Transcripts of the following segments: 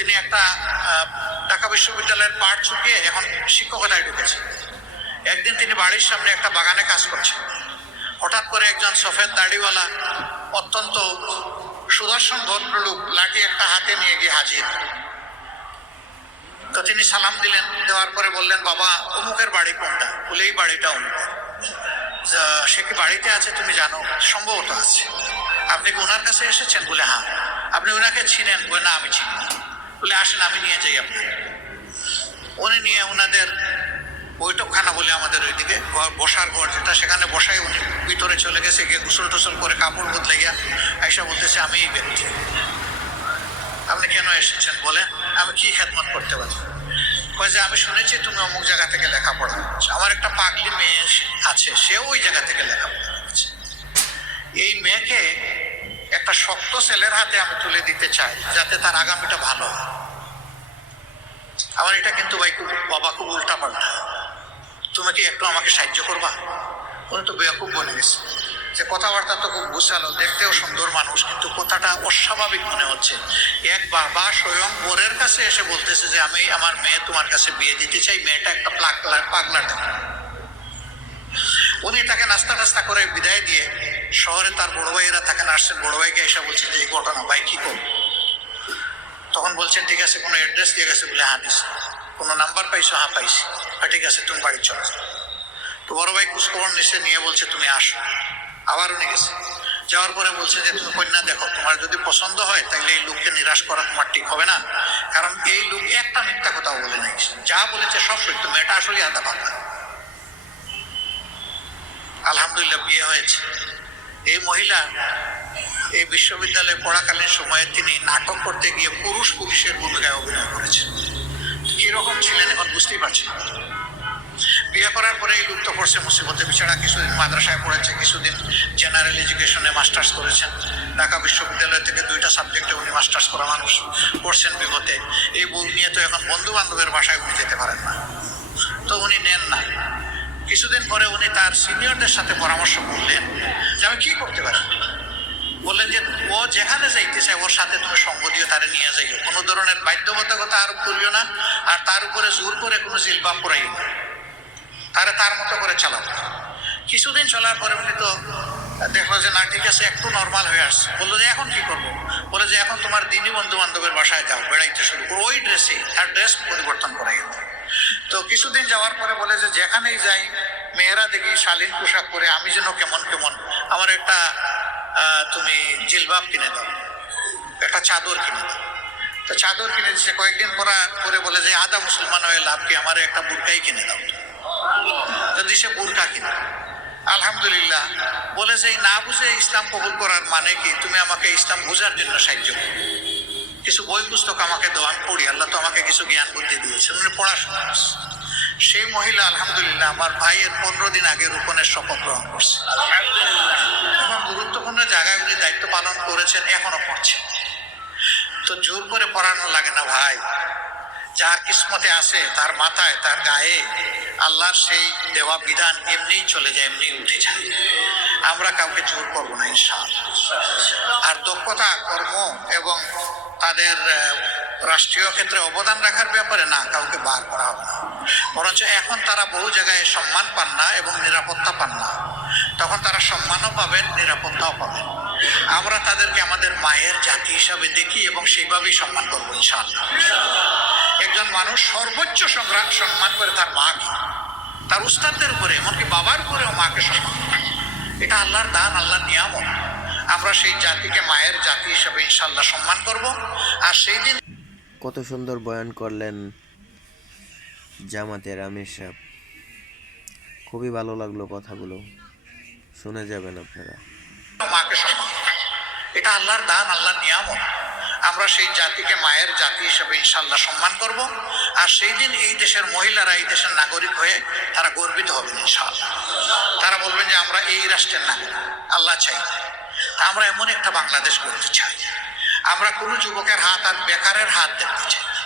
তিনি একটা ঢাকা বিশ্ববিদ্যালয়ের পাঠ চুকিয়ে এখন শিক্ষকতায় ঢুকেছেন। একদিন তিনি বাড়ির সামনে একটা বাগানে কাজ করছেন। হঠাৎ করে একজন সফেদ দাড়িওয়ালা, অত্যন্ত সুদর্শন ভদ্রলোক, লাঠি একটা হাতে নিয়ে গিয়ে হাজির। তো তিনি সালাম দিলেন, দেওয়ার পরে বললেন, বাবা, অমুকের বাড়ি কোনটা? বলে এই বাড়িটা অমুক। সে কি বাড়িতে আছে তুমি জানো? সম্ভবত আছে। আপনি কি ওনার কাছে এসেছেন? বলে হ্যাঁ। আপনি ওনাকে চিনেন বলে, না, আমি চিনি। বলে আসেন, আমি নিয়ে যাই আপনাকে। উনি নিয়ে ওনাদের বৈঠকখানা বলে আমাদের ওইদিকে ঘর, বসার ঘর যেটা, সেখানে বসাই উনি। ভিতরে চলে গেছে, গিয়ে গোসল টোসল করে কাপড় বদলাইয়া আইসা বলতেছে, আমি এই ব্যক্তি। আপনি কেন এসেছেন বলে আমি কি খেদমত করতে পারি? কয় যে, আমি শুনেছি তুমি অমুক জায়গা থেকে লেখাপড়া করছ। আমার একটা পাগলি মেয়ে আছে, সেও ওই জায়গা থেকে লেখাপড়া করছে। এই মেয়েকে একটা শক্ত ছেলের হাতে আমি তুলে দিতে চাই, যাতে তার আগামীটা ভালো আমার এটা কিন্তু ভাই বাবা খুব উল্টা পাল্টা। তুমি কি একটু আমাকে সাহায্য করবা? উনি তো বেয়াকুব বনে গেছে। যে কথাবার্তা তো খুব গুছালো, দেখতেও সুন্দর মানুষ, কিন্তু কথাটা অস্বাভাবিক মনে হচ্ছে। এক বাবা স্বয়ং বোরের কাছে এসে বলতেছে যে, আমি আমার মেয়ে তোমার কাছে বিয়ে দিতে চাই, মেয়েটা একটা পাগলা পাগলা উনি তাকে নাস্তা টাস্তা করে বিদায় দিয়ে শহরে তার বড় ভাইয়েরা থাকেন আসছেন বড় ভাইকে এসে বলছেন যে, এই ঘটনা, ভাই কি করব? তখন বলছেন, ঠিক আছে, কোনো অ্যাড্রেস দিয়ে গেছে বলে হ্যাঁ দিছে কোনো নাম্বার পাইছো? হ্যাঁ পাইছি। হ্যাঁ ঠিক আছে, তুমি বাড়ি চলে যাও। তো বড় ভাই খোঁজখবর নিচে নিয়ে বলছে, তুমি আসো। আবার উনি গেছে। যাওয়ার পরে বলছে যে, তুমি কন্যা, দেখো, তোমার যদি পছন্দ হয় তাহলে এই লোককে নিরাশ করা তোমার ঠিক হবে না। কারণ এই লোক একটা মিথ্যা কথাও বলে নাই। যা বলেছে সব সত্য, মেয়েটা আসলে আদা পাতা আলহামদুলিল্লাহ, বিয়ে হয়েছে। এই মহিলা এই বিশ্ববিদ্যালয়ে পড়াকালীন সময়ে তিনি নাটক করতে গিয়ে পুরুষ পুলিশের ভূমিকায় অভিনয় করেছেন। কীরকম ছিলেন এখন বুঝতেই পারছি না। বিয়ে করার পরে লুপ্ত পড়ছে মুসিবতে বিছাড়া কিছুদিন মাদ্রাসায় পড়েছে, কিছুদিন জেনারেল এডুকেশনে মাস্টার্স করেছেন। ঢাকা বিশ্ববিদ্যালয় থেকে দুইটা সাবজেক্টে উনি মাস্টার্স করা মানুষ পড়ছেন বিগতে এই বই নিয়ে তো এখন বন্ধু বান্ধবের বাসায় উনি যেতে পারেন না। তো উনি নেন না। কিছুদিন পরে উনি তার সিনিয়রদের সাথে পরামর্শ করলেন যে আমি কি করতে পারি? বললেন যে, ও যেখানে যাইতে চায়, ওর সাথে তুমি সঙ্গ দিয়ে তারে নিয়ে যাইও। কোনো ধরনের বাধ্যবাধকতা আরোপ করিও না, আর তার উপরে জোর করে কোনো জিলবাম পরাইও না। তারে তার মতো করে চালাবো কিছুদিন চলার পরে উনি তো দেখল যে, না, ঠিক আছে, একটু নর্মাল হয়ে আসছে। বলল যে, এখন কি করব? বলে যে, এখন তোমার দিনই বন্ধু বান্ধবের বাসায় যাও, বেড়াইতে শুরু করো। ওই ড্রেসে তার ড্রেস পরিবর্তন করাই তো কিছুদিন যাওয়ার পরে বলে যে যেখানেই যাই, মেয়েরা দেখি শালীন পোশাক পরে, আমি যেন কেমন কেমন। আমার একটা তুমি জিলবাব কিনে দাও। একটা চাদর কিনে দাও। তো চাদর কিনে দিচ্ছে কয়েকদিন পরা করে বলে যে, আদা মুসলমান হয়ে লাভ কি? আমার একটা বুরকাই কিনে দাও। তো দিছে বুরকা কিনে। আলহামদুলিল্লাহ। বলে যে না বুঝে ইসলাম কবুল করার মানে কি? তুমি আমাকে ইসলাম বোঝার জন্য সাহায্য করো। কিছু বই পুস্তক আমাকে দাও আমি পড়ি আল্লাহ তো আমাকে কিছু জ্ঞান বুদ্ধি দিয়েছেন উনি পড়াশোনা সেই মহিলা আলহামদুলিল্লাহ আমার ভাইয়ের পনেরো দিন আগে রোপণের শপথ গ্রহণ করছে। এবং গুরুত্বপূর্ণ জায়গায় উনি দায়িত্ব পালন করেছেন এখনও করছেন তো জোর করে পড়ানো লাগে না ভাই। যার কিসমতে আছে তার মাথায় তার গায়ে আল্লাহর সেই দেওয়া বিধান এমনিই চলে যায় এমনি উঠে যায়। আমরা কাউকে জোর করব না ইনশাআল্লাহ। আর দক্ষতা কর্ম এবং তাদের রাষ্ট্রীয় ক্ষেত্রে অবদান রাখার ব্যাপারে না, কাউকে বার করা হবে না। বরঞ্চ এখন তারা বহু জায়গায় সম্মান পান না এবং নিরাপত্তা পান না। তখন তারা সম্মানও পাবেন, নিরাপত্তাও পাবেন। আমরা তাদেরকে আমাদের মায়ের জাতি হিসাবে দেখি এবং সেইভাবেই সম্মান করব, ইনশাআল্লাহ। একজন মানুষ সর্বোচ্চ সংগ্রাম, সম্মান করে তার মাকে, তার উস্তাদদের উপরে, এমনকি বাবার উপরেও মাকে সম্মান করে। এটা আল্লাহর দান, আল্লাহর নিয়ামত। আমরা সেই জাতিকে মায়ের জাতি হিসাবে ইনশাল্লাহ সম্মান করব। আর সেই দিন কত সুন্দর বয়ান করলেন জামাতের আমির সাহেব। খুবই ভালো লাগল কথাগুলো। শুনে যাবেন আপনারা। মাকে সম্মান এটা আল্লাহর দান আল্লাহর নিয়ামত। আমরা সেই জাতিকে মায়ের জাতি হিসেবে ইনশাল্লাহ সম্মান করব। আর সেই দিন এই দেশের মহিলারা এই দেশের নাগরিক হয়ে তারা গর্বিত হবেন ইনশাল্লাহ তারা বলবেন যে আমরা এই রাষ্ট্রের নাগরিক। আল্লাহ চাই। আমরা এমন একটা বাংলাদেশ করতে চাই। আমরা কোনো যুবকের হাত আর বেকারের হাত দেখতে চাই না।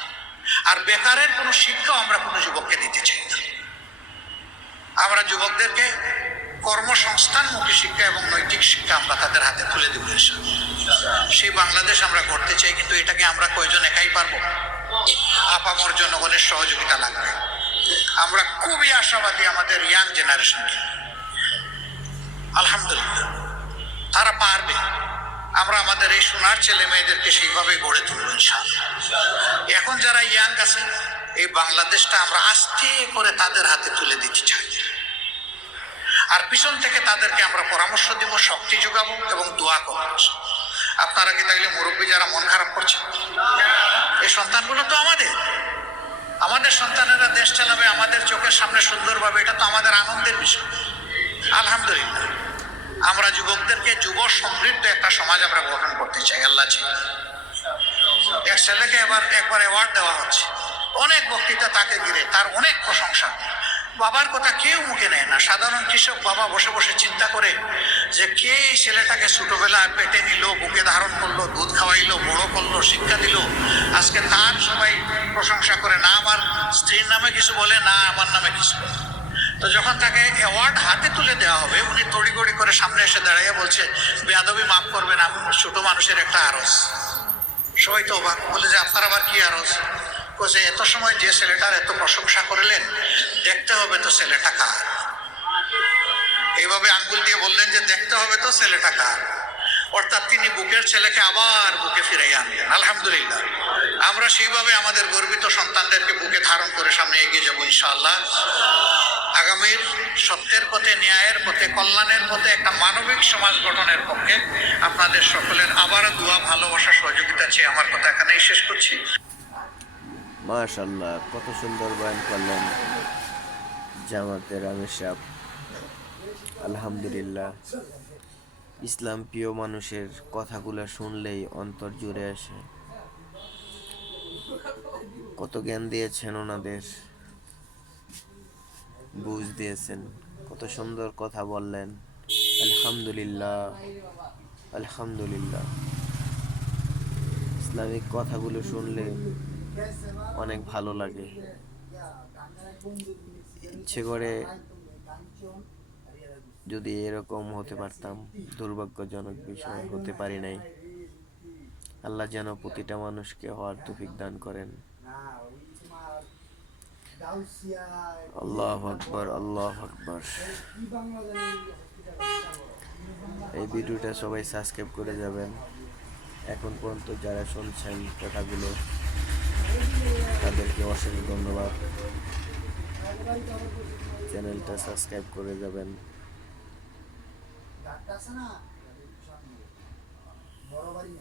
আর বেকারের কোনো শিক্ষাও আমরা কোনো যুবককে দিতে চাই না। আমরা যুবকদেরকে কর্মসংস্থানমুখী শিক্ষা এবং নৈতিক শিক্ষা আমরা তাদের হাতে তুলে দেবো সেই বাংলাদেশ আমরা গড়তে চাই, কিন্তু এটাকে আমরা কয়জন একাই পারব? আপামর জনগণের সহযোগিতা লাগবে। আমরা খুবই আশাবাদী আমাদের ইয়াং জেনারেশনকে। আলহামদুলিল্লাহ। তারা পারবে। আমরা আমাদের এই সোনার ছেলে মেয়েদেরকে সেইভাবে গড়ে তুলব এখন যারা ইয়াং আছে, এই বাংলাদেশটা আমরা আস্তে করে তাদের হাতে তুলে দিতে চাই। আর পিছন থেকে তাদেরকে আমরা পরামর্শ দিব, শক্তি যোগাবো এবং দোয়া করব। আপনারা কি তাইলে মুরব্বী যারা মন খারাপ করছে? এই সন্তানগুলো তো আমাদের। আমাদের সন্তানেরা দেশ চালাবে, আমাদের চোখের সামনে সুন্দরভাবে, এটা তো আমাদের আনন্দের বিষয়। আলহামদুলিল্লাহ। আমরা যুবকদেরকে যুব সমৃদ্ধ একটা সমাজ আমরা গঠন করতে চাই, আল্লাহ চাই এক ছেলেকে এবার একবার অ্যাওয়ার্ড দেওয়া হচ্ছে। অনেক বক্তৃতা তাকে ঘিরে, তার অনেক প্রশংসা। বাবার কথা কেউ মুখে নেয় না। সাধারণ কৃষক বাবা বসে বসে চিন্তা করে যে কে এই ছেলেটাকে ছোটবেলায় পেটে নিল, বুকে ধারণ করল, দুধ খাওয়াইলো, বড় করল, শিক্ষা দিল। আজকে তার সবাই প্রশংসা করে, না, আমার স্ত্রীর নামে কিছু বলে, না, আমার নামে কিছু বলে। তো যখন তাকে অ্যাওয়ার্ড হাতে তুলে দেওয়া হবে, উনি তড়িগড়ি করে সামনে এসে দাঁড়িয়ে বলছে, বেয়াদবি মাফ করবেন, আমি ছোট মানুষের একটা আরস সবাই তো অবাক, বলে যে, আপনার আবার কি আরজ? বলছে এত সময় যে ছেলেটার এত প্রশংসা করলেন, দেখতে হবে তো ছেলেটা কার? এইভাবে আঙ্গুল দিয়ে বললেন যে, দেখতে হবে তো ছেলেটা কার? অর্থাৎ তিনি বুকের ছেলেকে আবার বুকে ফিরে আনলেন, আলহামদুলিল্লাহ। আমরা সেইভাবে আমাদের গর্বিত সন্তানদেরকে বুকে ধারণ করে সামনে এগিয়ে যাব, ইনশাআল্লাহ। আগামীর সত্যের পথে, ন্যায়ের পথে, কল্যাণের পথে একটা মানবিক সমাজ গঠনের পক্ষে আপনাদের সকলের আবারও দোয়া, ভালোবাসা, সহযোগিতা চেয়ে আমার কথা এখানেই শেষ করছি। মাশাল্লাহ কত সুন্দর বয়ান করলেন জামাতের আমির সাহেব। আলহামদুলিল্লাহ। ইসলাম প্রিয় মানুষের কথাগুলো শুনলেই অন্তর জুড়ে আসে। কত জ্ঞান দিয়েছেন ওনাদের। বুঝ দিয়েছেন। কত সুন্দর কথা বললেন। আলহামদুলিল্লাহ আলহামদুলিল্লাহ। ইসলামিক কথাগুলো শুনলে অনেক ভালো লাগে। ইচ্ছে করে যদি এরকম হতে পারতাম, দুর্ভাগ্যজনক বিষয় হতে পারি নাই। আল্লাহ যেন প্রতিটা মানুষকে হওয়ার তৌফিক দান করেন। আল্লাহ আকবর আল্লাহ আকবর। এই ভিডিওটা সবাই সাবস্ক্রাইব করে যাবেন। এখন পর্যন্ত যারা শুনছেন কথাগুলো, তাদেরকে অসংখ্য ধন্যবাদ। চ্যানেলটা সাবস্ক্রাইব করে যাবেন। বড় বাড়ি